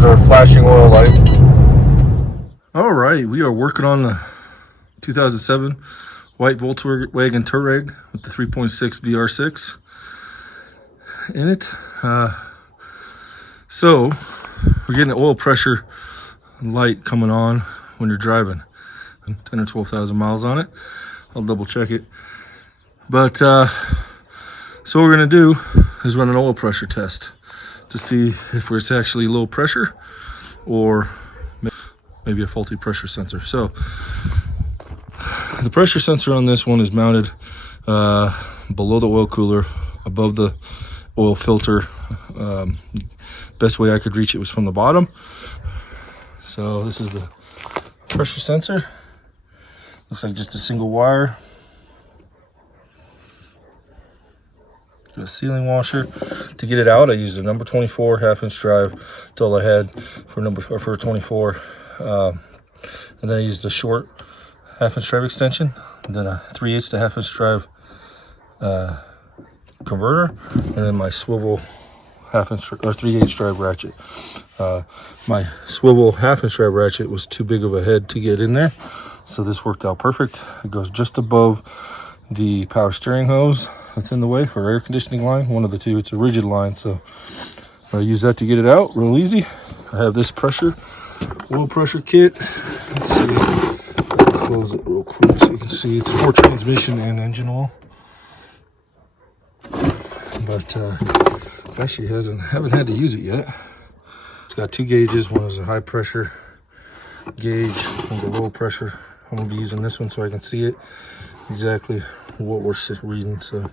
There's our flashing oil light. All right, we are working on the 2007 white Volkswagen Touareg with the 3.6 VR6 in it. So we're getting the oil pressure light coming on when you're driving 10 or 12,000 miles on it. I'll double check it. But so what we're gonna do is run an oil pressure test to see if it's actually low pressure or maybe a faulty pressure sensor. So the pressure sensor on this one is mounted below the oil cooler, above the oil filter. Best way I could reach it was from the bottom. So this is the pressure sensor. Looks like just a single wire. Got a sealing washer. To get it out, I used a number 24 half-inch drive. That's all I had for 24. And then I used a short half-inch drive extension, and then a 3/8 to half-inch drive converter, and then my swivel half-inch or 3/8 drive ratchet. My swivel half-inch drive ratchet was too big of a head to get in there, so this worked out perfect. It goes just above the power steering hose that's in the way, or air conditioning line, one of the two. It's a rigid line, so I use that to get it out real easy. I have this oil pressure kit. Let's see, I'll close it real quick so you can see it's for transmission and engine oil. But actually haven't had to use it yet. It's got two gauges. One is a high pressure gauge, one's a low pressure. I'm gonna be using this one so I can see it exactly what we're reading. So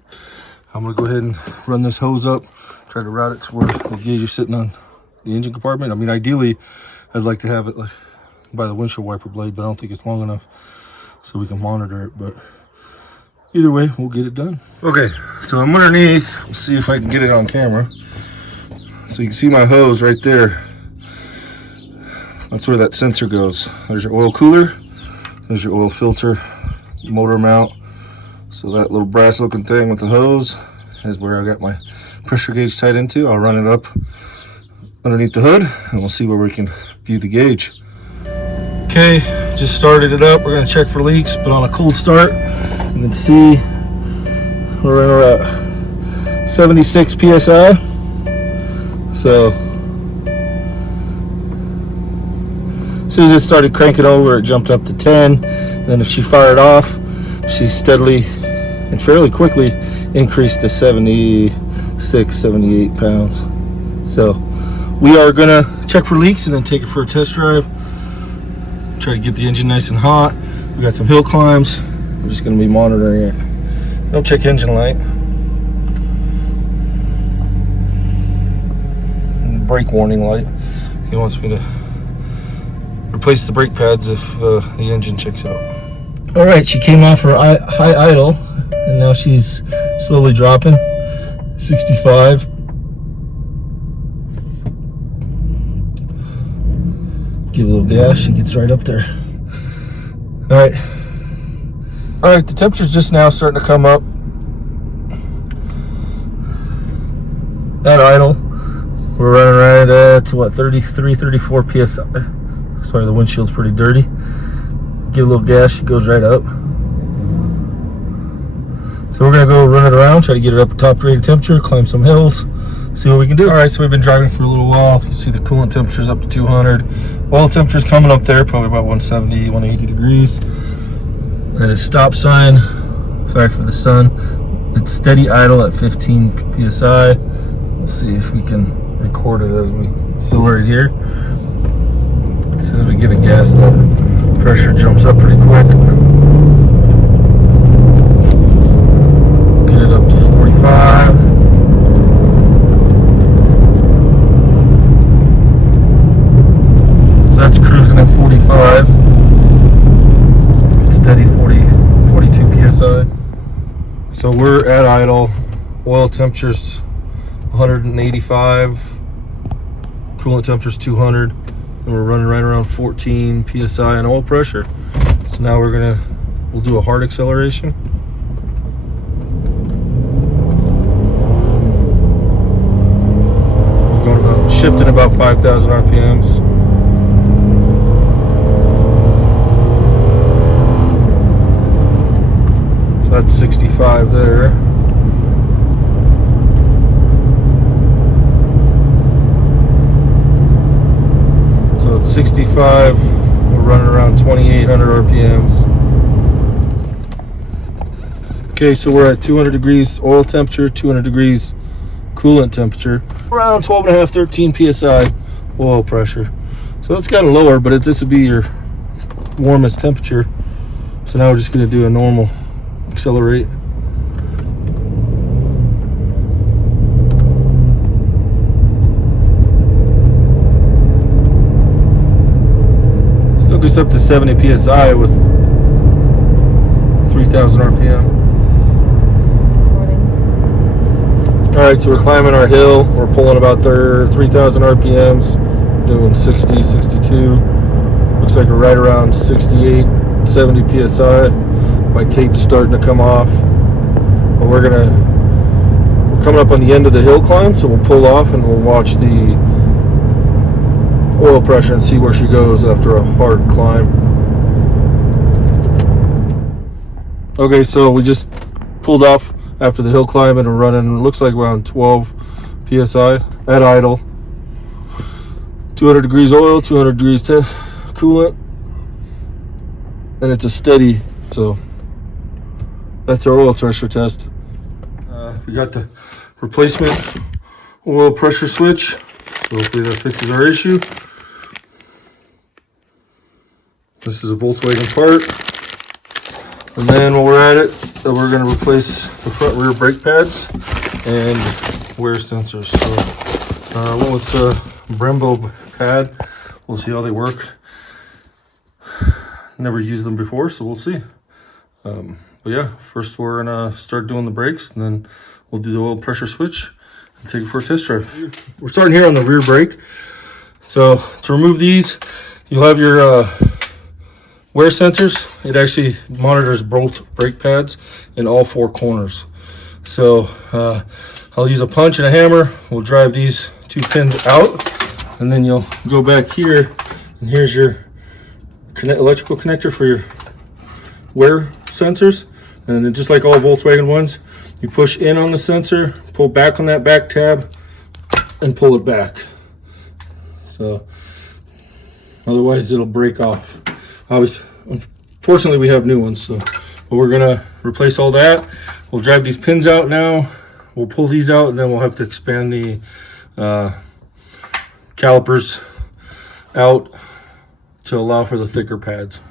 I'm gonna go ahead and run this hose up, try to route it to where the gauge is sitting on the engine compartment. I mean, ideally I'd like to have it like by the windshield wiper blade, but I don't think it's long enough so we can monitor it. But either way, we'll get it done. Okay, so I'm underneath. Let's see if I can get it on camera. So you can see my hose right there. That's where that sensor goes. There's your oil cooler. There's your oil filter, motor mount. So that little brass looking thing with the hose is where I got my pressure gauge tied into. I'll run it up underneath the hood and we'll see where we can view the gauge. Okay, just started it up. We're gonna check for leaks, but on a cold start, you can see we're at 76 PSI. So as soon as it started cranking over, it jumped up to 10. Then if she fired off, she steadily and fairly quickly increased to 76, 78 pounds. So we are gonna check for leaks and then take it for a test drive. Try to get the engine nice and hot. We got some hill climbs. We're just gonna be monitoring it. Don't check engine light. And brake warning light. He wants me to replace the brake pads if the engine checks out. All right, she came off her high idle, and now she's slowly dropping. 65. Give a little gas, she gets right up there. All right, the temperature's just now starting to come up. At idle, we're running right at what, 33, 34 PSI. Sorry, the windshield's pretty dirty. Give a little gas, she goes right up. So we're gonna go run it around, try to get it up to top rated temperature, climb some hills, see what we can do. All right, so we've been driving for a little while. You can see the coolant temperature's up to 200. Oil temperature's coming up there, probably about 170, 180 degrees. And it's stop sign, sorry for the sun. It's steady idle at 15 PSI. We'll see if we can record it as we still right here. As soon as we get a gas, the pressure jumps up pretty quick. Get it up to 45. That's cruising at 45. Steady 42 PSI. So we're at idle. Oil temperature's 185. Coolant temperature's 200. And we're running right around 14 PSI in oil pressure. So now we'll do a hard acceleration. We're going about shifting about 5,000 RPMs. So that's 65 there. So it's 65, we're running around 2,800 RPMs. Okay, so we're at 200 degrees oil temperature, 200 degrees coolant temperature, around 12.5, 13 PSI oil pressure. So it's gotten lower, but this would be your warmest temperature. So now we're just gonna do a normal accelerate. Still gets up to 70 PSI with 3,000 RPM. All right, so we're climbing our hill. We're pulling about 3,000 RPMs, doing 60, 62. Looks like we're right around 68, 70 PSI. My tape's starting to come off. But we're coming up on the end of the hill climb, so we'll pull off and we'll watch the oil pressure and see where she goes after a hard climb. Okay, so we just pulled off after the hill climb and we're running, looks like around 12 PSI at idle. 200 degrees oil, 200 degrees coolant, and it's a steady, so that's our oil pressure test. We got the replacement oil pressure switch, so hopefully that fixes our issue. This is a Volkswagen part. And then while we're at it, we're going to replace the front rear brake pads and wear sensors. So I went with the Brembo pad. We'll see how they work. Never used them before, so we'll see. But yeah, first we're going to start doing the brakes, and then we'll do the oil pressure switch and take it for a test drive. We're starting here on the rear brake. So to remove these, you'll have your wear sensors. It actually monitors both brake pads in all four corners. So I'll use a punch and a hammer. We'll drive these two pins out, and then you'll go back here, and here's your electrical connector for your wear sensors. And then just like all Volkswagen ones, you push in on the sensor, pull back on that back tab, and pull it back. So otherwise it'll break off. Obviously, unfortunately, we have new ones, so but we're gonna replace all that. We'll drive these pins out now. We'll pull these out, and then we'll have to expand the calipers out to allow for the thicker pads.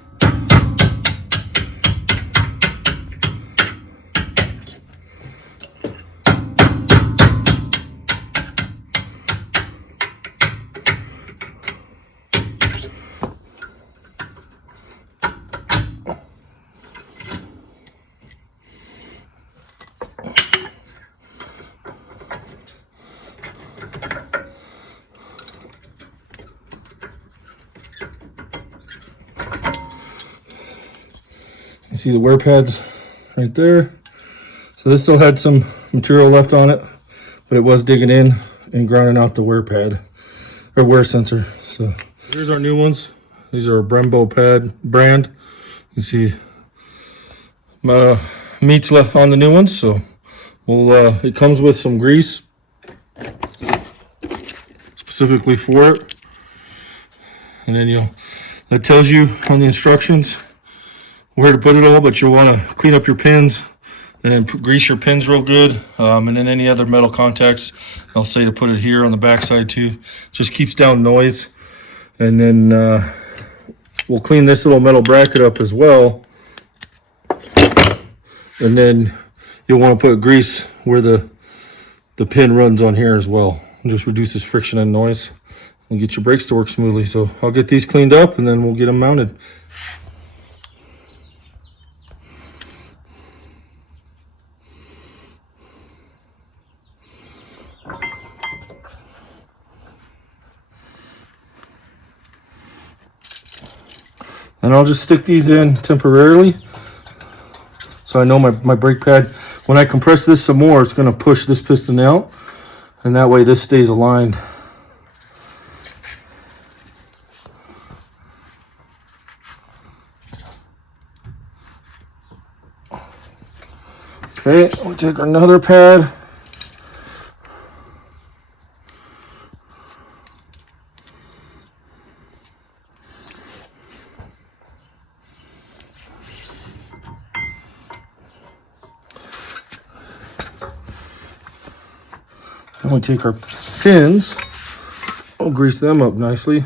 You see the wear pads right there. So this still had some material left on it, but it was digging in and grinding out the wear pad or wear sensor. So here's our new ones. These are a Brembo pad brand. You see meats left on the new ones. So we'll it comes with some grease specifically for it, and then that tells you on the instructions where to put it all, but you'll want to clean up your pins and then grease your pins real good. And then any other metal contacts, I'll say to put it here on the back side too. Just keeps down noise. And then we'll clean this little metal bracket up as well. And then you'll want to put grease where the pin runs on here as well. It just reduces friction and noise and get your brakes to work smoothly. So I'll get these cleaned up and then we'll get them mounted. And I'll just stick these in temporarily. So I know my brake pad, when I compress this some more, it's going to push this piston out. And that way this stays aligned Okay, we'll take another pad. And we take our pins, we'll grease them up nicely.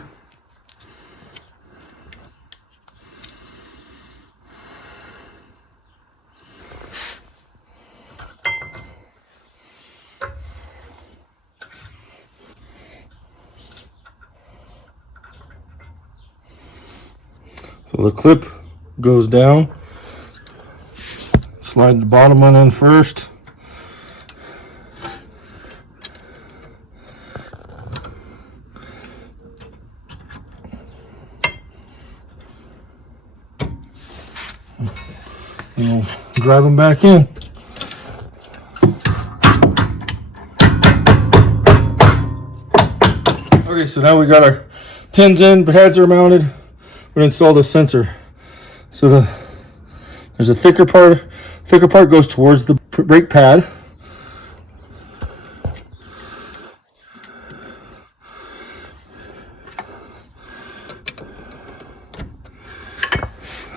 So the clip goes down. Slide the bottom one in first. And we'll drive them back in. Okay, so now we got our pins in, pads are mounted. We're gonna install the sensor. So there's a thicker part. Thicker part goes towards the brake pad.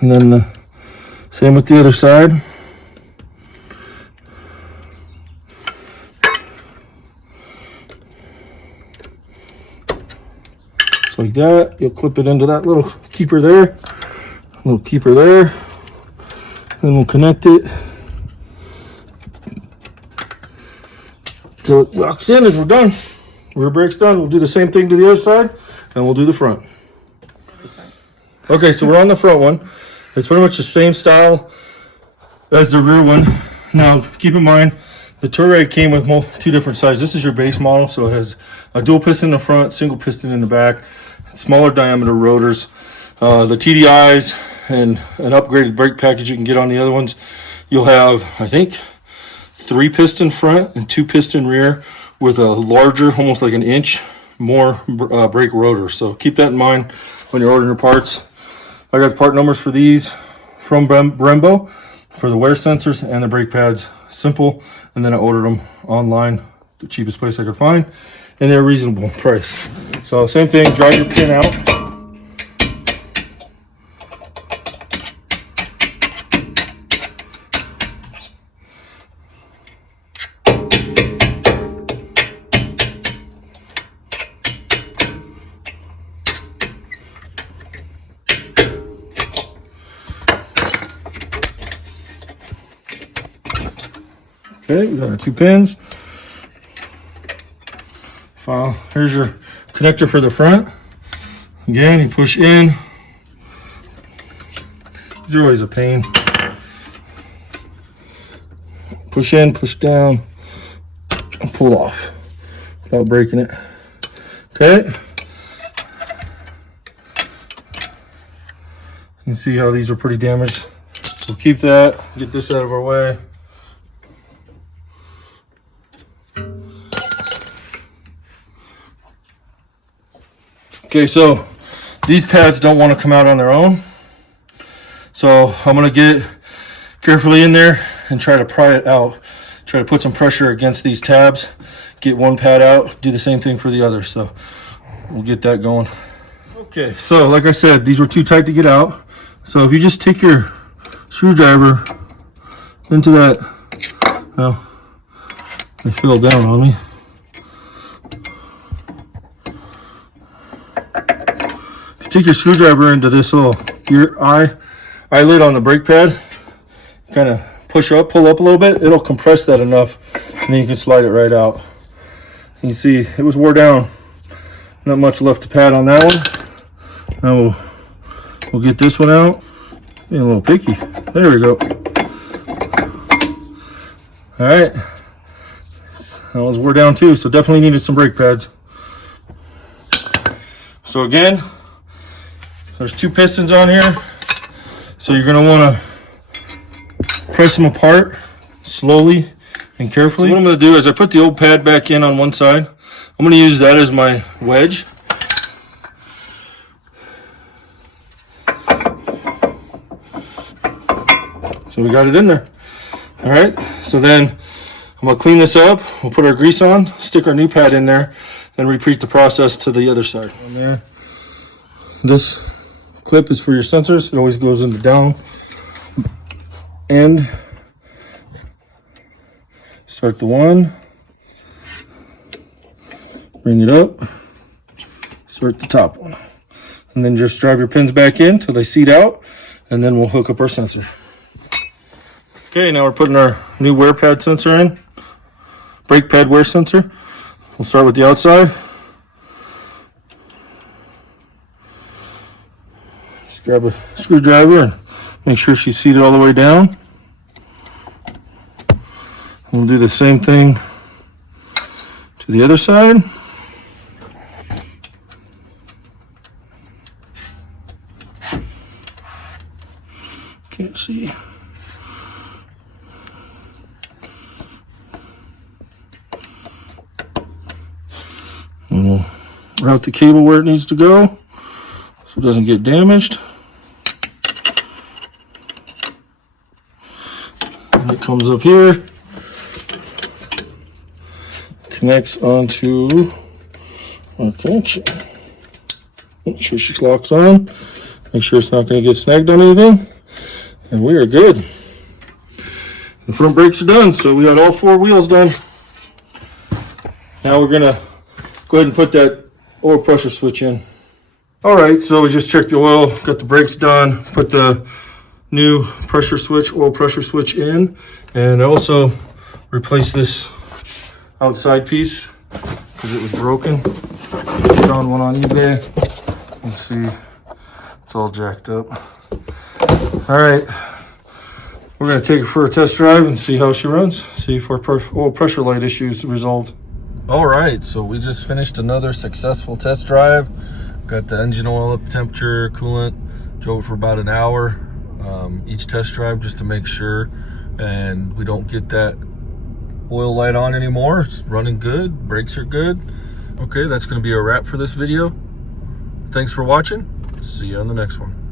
And then same with the other side. Just like that. You'll clip it into that little keeper there. Little keeper there. Then we'll connect it till it locks in and we're done. Rear brake's done. We'll do the same thing to the other side and we'll do the front. Okay, so we're on the front one. It's pretty much the same style as the rear one. Now, keep in mind, the Touareg came with two different sizes. This is your base model, so it has a dual piston in the front, single piston in the back, smaller diameter rotors. The TDIs and an upgraded brake package you can get on the other ones. You'll have, I think, 3 piston front and 2 piston rear with a larger, almost like an inch more brake rotor. So keep that in mind when you're ordering your parts. I got the part numbers for these from Brembo for the wear sensors and the brake pads. Simple. And then I ordered them online, the cheapest place I could find, and they're a reasonable price. So same thing, drive your pin out. Okay, we got our 2 pins. Here's your connector for the front. Again, you push in. These are always a pain. Push in, push down, and pull off without breaking it. Okay. You can see how these are pretty damaged. We'll keep that, get this out of our way. Okay, so these pads don't want to come out on their own. So I'm going to get carefully in there and try to pry it out. Try to put some pressure against these tabs. Get one pad out, do the same thing for the other. So we'll get that going. Okay, so like I said, these were too tight to get out. So if you just take your screwdriver into that, well, they fell down on me. Take your screwdriver into this little eyelid on the brake pad, kind of pull up a little bit. It'll compress that enough, and then you can slide it right out. You can see it was wore down. Not much left to pad on that one. Now we'll get this one out. Being a little picky. There we go. All right. That was wore down too, so definitely needed some brake pads. So again, there's 2 pistons on here, so you're going to want to press them apart slowly and carefully. So what I'm going to do is I put the old pad back in on one side. I'm going to use that as my wedge. So we got it in there. All right, so then I'm gonna clean this up. We'll put our grease on, stick our new pad in there, and repeat the process to the other side. On there. This clip is for your sensors. It always goes in the down end. Start the one, bring it up, start the top one, and then just drive your pins back in till they seat out, and then we'll hook up our sensor. Okay, now we're putting our new wear pad sensor in, brake pad wear sensor. We'll start with the outside. Just grab a screwdriver and make sure she's seated all the way down. We'll do the same thing to the other side. Can't see. And we'll route the cable where it needs to go so it doesn't get damaged. And it comes up here, connects onto our connection. Make sure she locks on. Make sure it's not going to get snagged on anything. And we are good. The front brakes are done, so we got all 4 wheels done. Now we're going to go ahead and put that oil pressure switch in. All right, so we just checked the oil, got the brakes done, put the new pressure switch, oil pressure switch in, and I also replaced this outside piece because it was broken. Found one on eBay. Let's see, it's all jacked up. All right, we're gonna take her for a test drive and see how she runs, see if our oil pressure light issues resolved. All right, so we just finished another successful test drive. Got the engine oil up temperature, coolant, drove it for about an hour each test drive just to make sure, and we don't get that oil light on anymore. It's running good, brakes are good. Okay, that's gonna be a wrap for this video. Thanks for watching. See you on the next one.